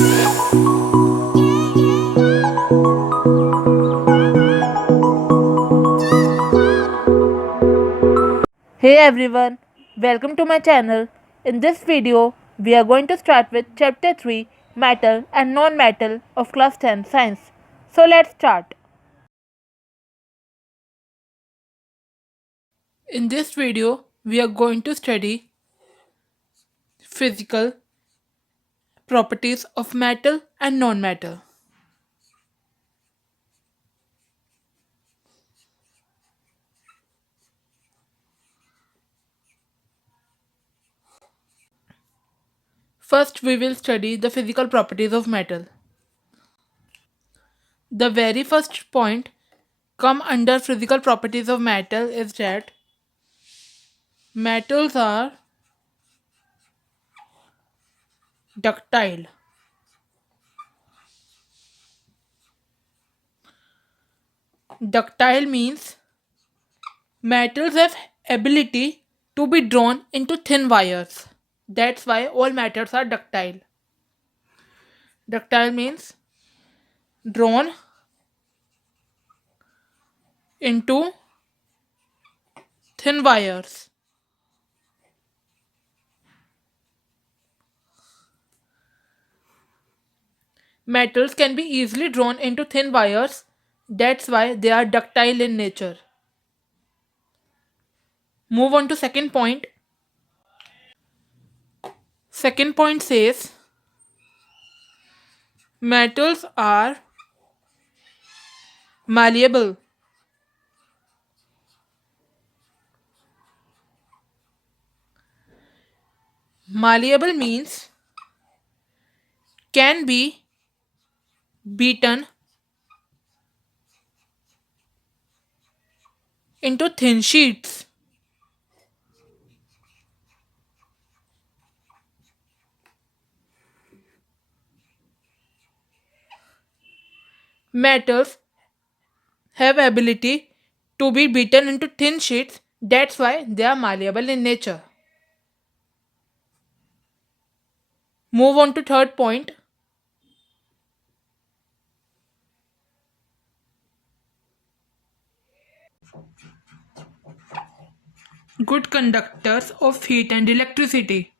Hey everyone, welcome to my channel. In this video, we are going to start with chapter 3 Metal and Non-Metal of class 10 Science. So let's start. In this video, we are going to study physical properties of metal and non-metal. First, we will study the physical properties of metal. The very first point come under physical properties of metal is that metals are ductile. Ductile means metals have ability to be drawn into thin wires. That's why all metals are ductile. Ductile means drawn into thin wires. Metals can be easily drawn into thin wires. That's why they are ductile in nature. Move on to second point. Second point says metals are malleable. Malleable means can be beaten into thin sheets. Metals have ability to be beaten into thin sheets. That's why they are malleable in nature. Move on to third point. Good conductors of heat and electricity.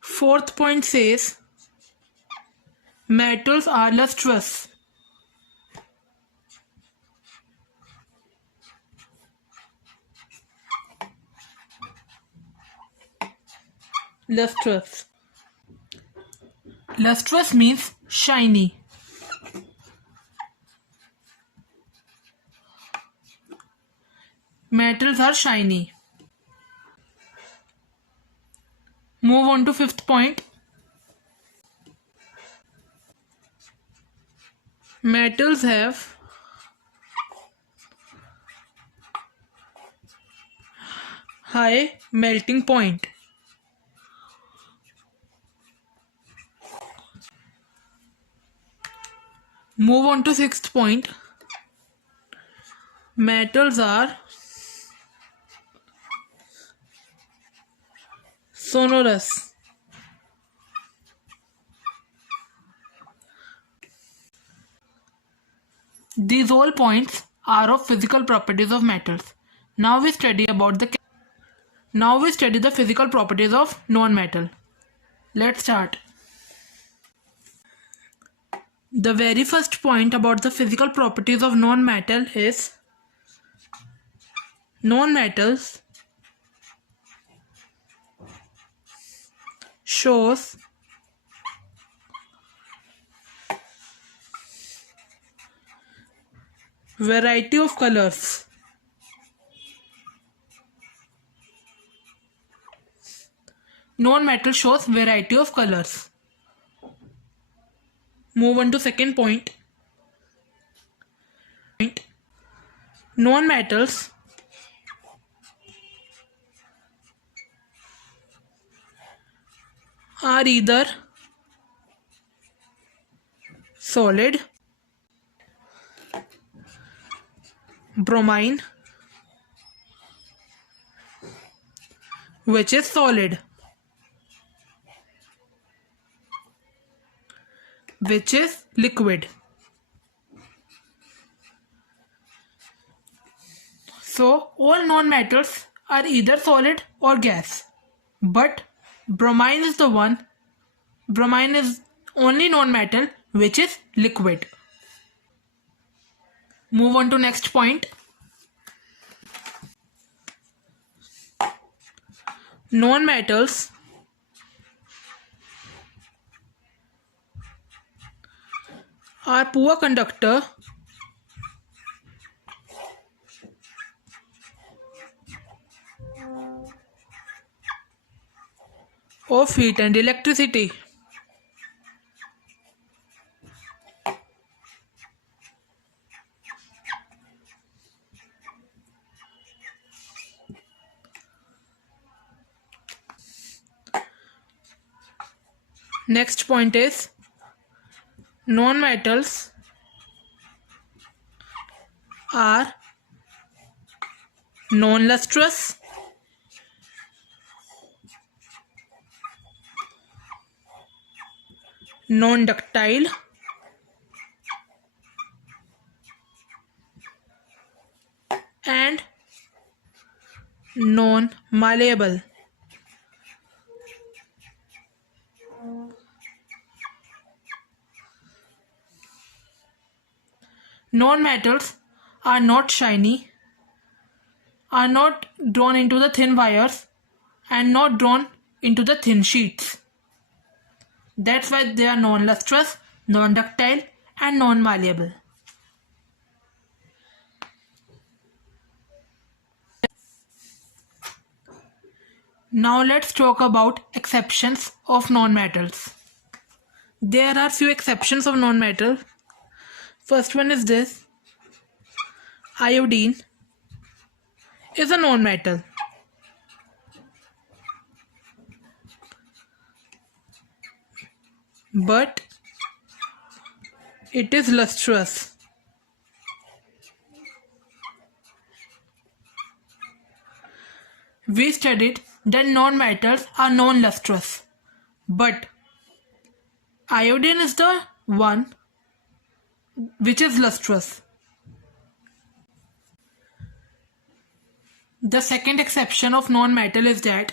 Fourth point says metals are lustrous. Lustrous. Lustrous means shiny. Metals are shiny. Move on to fifth point. Metals have high melting point. Move on to sixth point. Metals are sonorous. These all points are of physical properties of metals. Now we study the physical properties of non-metal. Let's start. The very first point about the physical properties of non-metal is non-metals shows variety of colors. Non-metal shows variety of colors. Move on to second point. Non-metals are either solid, bromine, which is solid, which is liquid. So all non-metals are either solid or gas. But bromine is only non-metal which is liquid. Move on to next point. Non-metals are poor conductor of heat and electricity. Next point is non-metals are non-lustrous, non-ductile, and non-malleable. Non-metals are not shiny, are not drawn into the thin wires, and not drawn into the thin sheets. That's why they are non-lustrous, non-ductile, and non-malleable. Now let's talk about exceptions of non-metals. There are few exceptions of non-metal. First one is this: iodine is a non-metal. But it is lustrous. We studied that non-metals are non-lustrous, but iodine is the one which is lustrous. The second exception of non-metal is that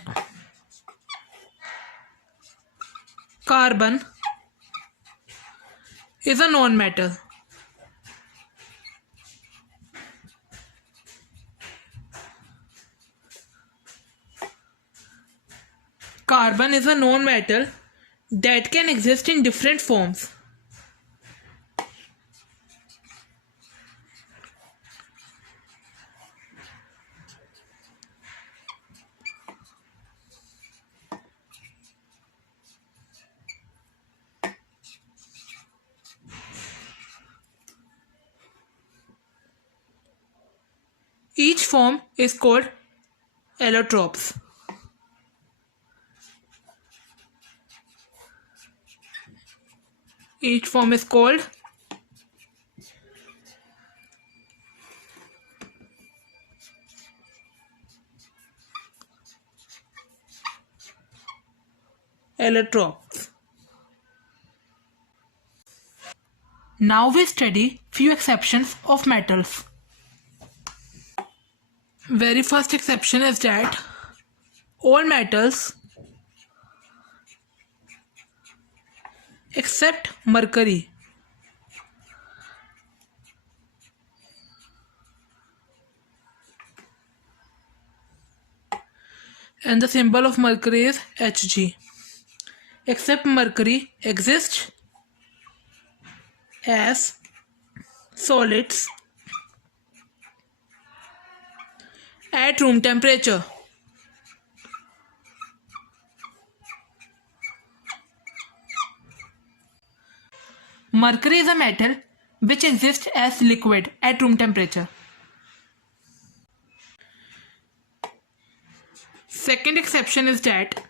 carbon is a non-metal. Carbon is a non-metal that can exist in different forms. Each form is called allotropes. Each form is called allotropes. Now we study few exceptions of metals. Very first exception is that all metals except mercury and the symbol of mercury is Hg, except mercury exist as solids at room temperature. Mercury is a metal which exists as liquid at room temperature. Second exception is that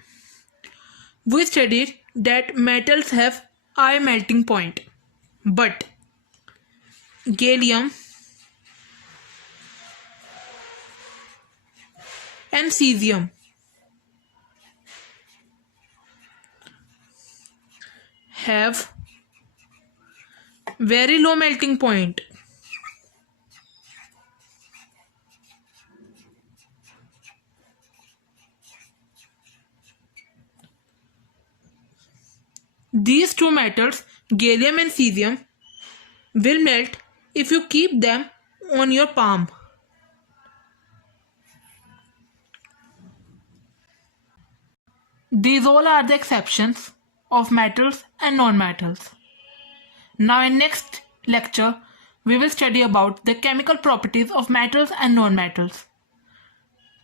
We studied that metals have high melting point, but gallium and cesium have very low melting point. These two metals, gallium and cesium, will melt if you keep them on your palm. These all are the exceptions of metals and non-metals. Now in next lecture, we will study about the chemical properties of metals and non-metals.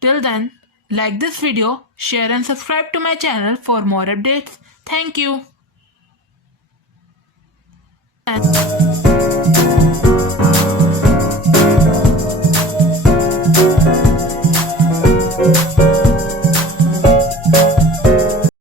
Till then, like this video, share and subscribe to my channel for more updates. Thank you.